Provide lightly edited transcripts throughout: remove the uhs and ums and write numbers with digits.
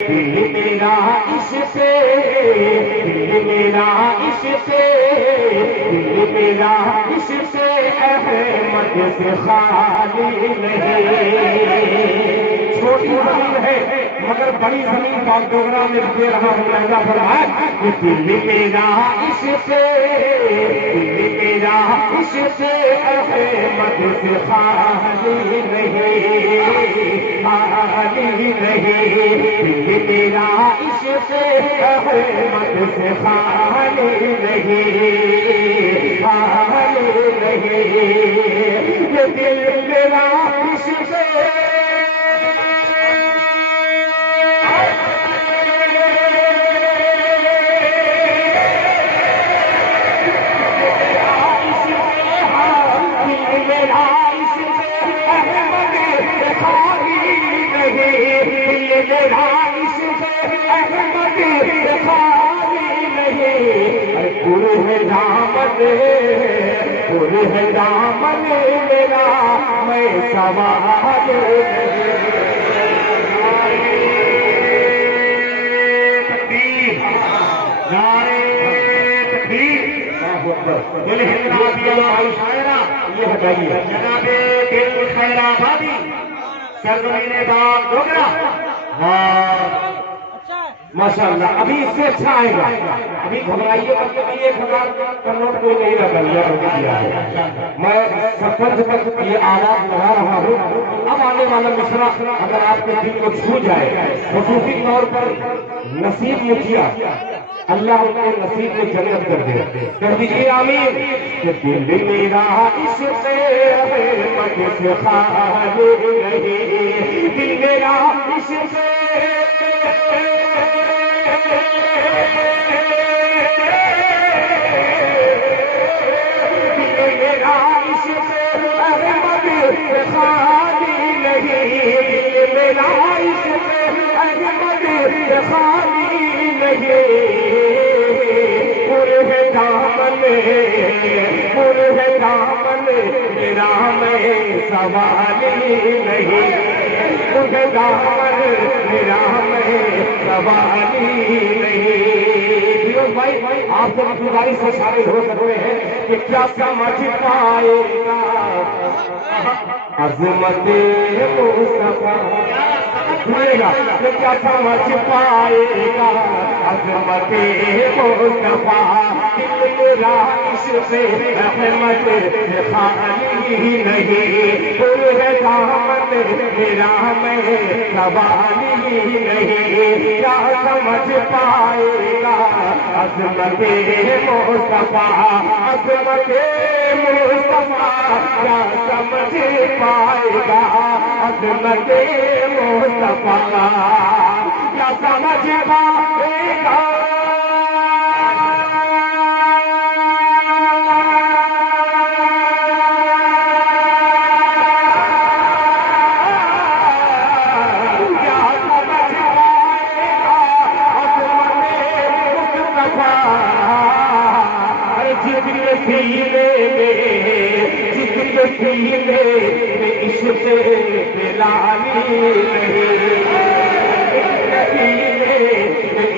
دل میرا عشق دل میرا عشق دل میرا عشق احمد سے خالی نہیں. چھوٹی زمین ہے مگر بڑی زمین پاک ڈوگرا میں دے رہا ہوں لہذا فرمایا کہ دل میرا عشق دل میرا عشق احمد سے خالی نہیں خالی نہیں. دل میرا عشق احمد سے خالی نہیں خالی نہیں. یہ دل میرا عشق پورے ہے دامن میرا میں سوال تکبیر نعرہ تکبیر. یہ بتائیے جناب دل خیر آبادی سرزمین باغ ڈوگرا. ماشاء اللہ ابھی اس سے اچھا آئے گا. ابھی گھبرائیے مت کہ 1000 کا نوٹ کوئی نہیں لگا ہے. میں سفر تک یہ آواز بڑھا رہا ہوں. اب آنے والا مصرع اگر آپ کے دل کو چھو جائے خصوصی طور پر نصیب مکھیا اللہ ان کے نصیب میں جنت کر دے. کہہ دیجیے آمین. کہ دل میرا عشق احمد سے خالی نہیں. دل میرا عشق میرا عشق احمد سے خالی نہیں. میرا عشق احمد سے خالی نہیں. پورے ہے دامن پورے ہے دامن میرا میں سوالی نہیں. پورے دامن میرا میں سوالی نہیں. بھائی آپ کو گزارش سے شامل ہو سکتے ہیں کہ کیا سمجھ پائے گا عظمت مصطفیٰ. سنیے گا کہ کیا سمجھ پائے گا عظمت مصطفیٰ. میرا عشق احمد سے خالی نہیں. پورے دامن میرا میں سوالی نہیں. کیا سمجھ پائے گا عظمت مصطفیٰ عظمت مصطفیٰ. کیا سمجھ پائے گا عظمت مصطفیٰ. کیا سمجھ پائے گا عشق بلالی نہیں.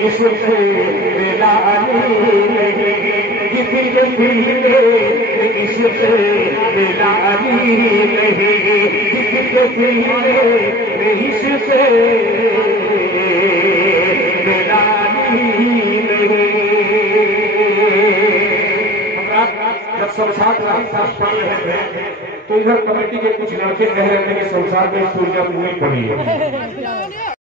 عشق بلالی نہیں. کسی کے سینے عشق بلالی نہیں. کسی کے سینے عشق بلالی نہیں. جب سمسات پڑھ رہے تھے تو ادھر کمیٹی کے کچھ لڑکے کہہ رہے تھے کہ سمسات میں سورجا پوری پڑی ہے.